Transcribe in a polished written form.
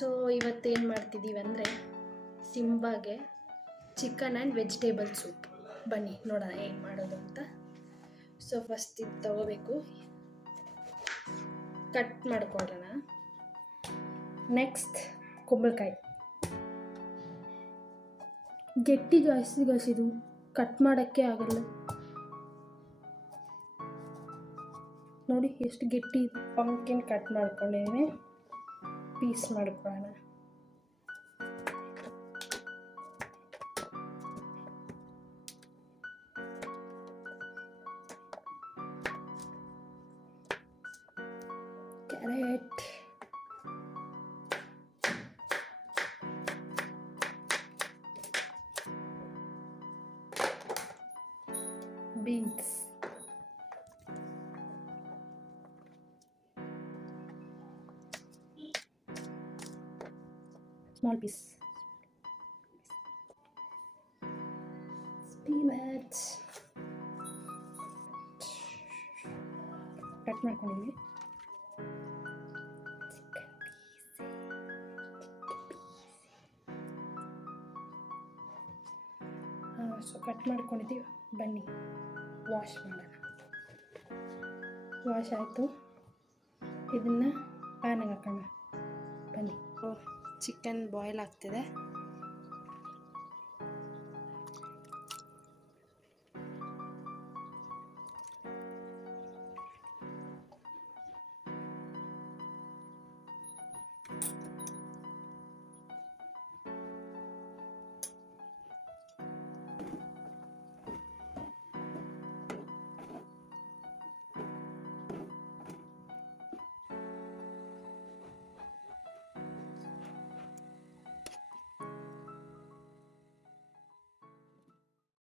So ಇವತ್ತೇನು ಮಾಡ್ತಿದ್ದೀವಿ ಅಂದರೆ ಸಿಂಬಾಗೆ ಚಿಕನ್ ಆ್ಯಂಡ್ ವೆಜಿಟೇಬಲ್ ಸೂಪ್. ಬನ್ನಿ ನೋಡೋಣ ಹೇಗೆ ಮಾಡೋದು ಅಂತ. ಸೊ ಫಸ್ಟ್ ಇದು ತಗೋಬೇಕು, ಕಟ್ ಮಾಡ್ಕೊಳ್ಳೋಣ. ನೆಕ್ಸ್ಟ್ ಕುಂಬಳಕಾಯಿ ಗಟ್ಟಿ ಗಸಿದು ಕಟ್ ಮಾಡೋಕ್ಕೆ ಆಗಲ್ಲ ನೋಡಿ ಎಷ್ಟು ಗಟ್ಟಿ. ಪಂಪ್ಕಿನ್ ಕಟ್ ಮಾಡ್ಕೊಂಡಿದ್ದೀನಿ, ಪೀಸ್ ಮಾಡ್ಕೊಳ್ಳೋಣ. Carrot, beans, small piece, spinach cut ಮಾಡ್ಕೊಂಡಿದ್ದೀವಿ. ಸೊ ಕಟ್ ಮಾಡ್ಕೊಂಡಿದ್ದೀವಿ. ಬನ್ನಿ ವಾಶ್ ಮಾಡೋಣ. ವಾಶ್ ಆಯಿತು, ಇದನ್ನು ಪ್ಯಾನಿಗೆ ಹಾಕೋಣ. ಬನ್ನಿ. ಚಿಕನ್ ಬಾಯ್ಲ್ ಆಗ್ತಿದೆ.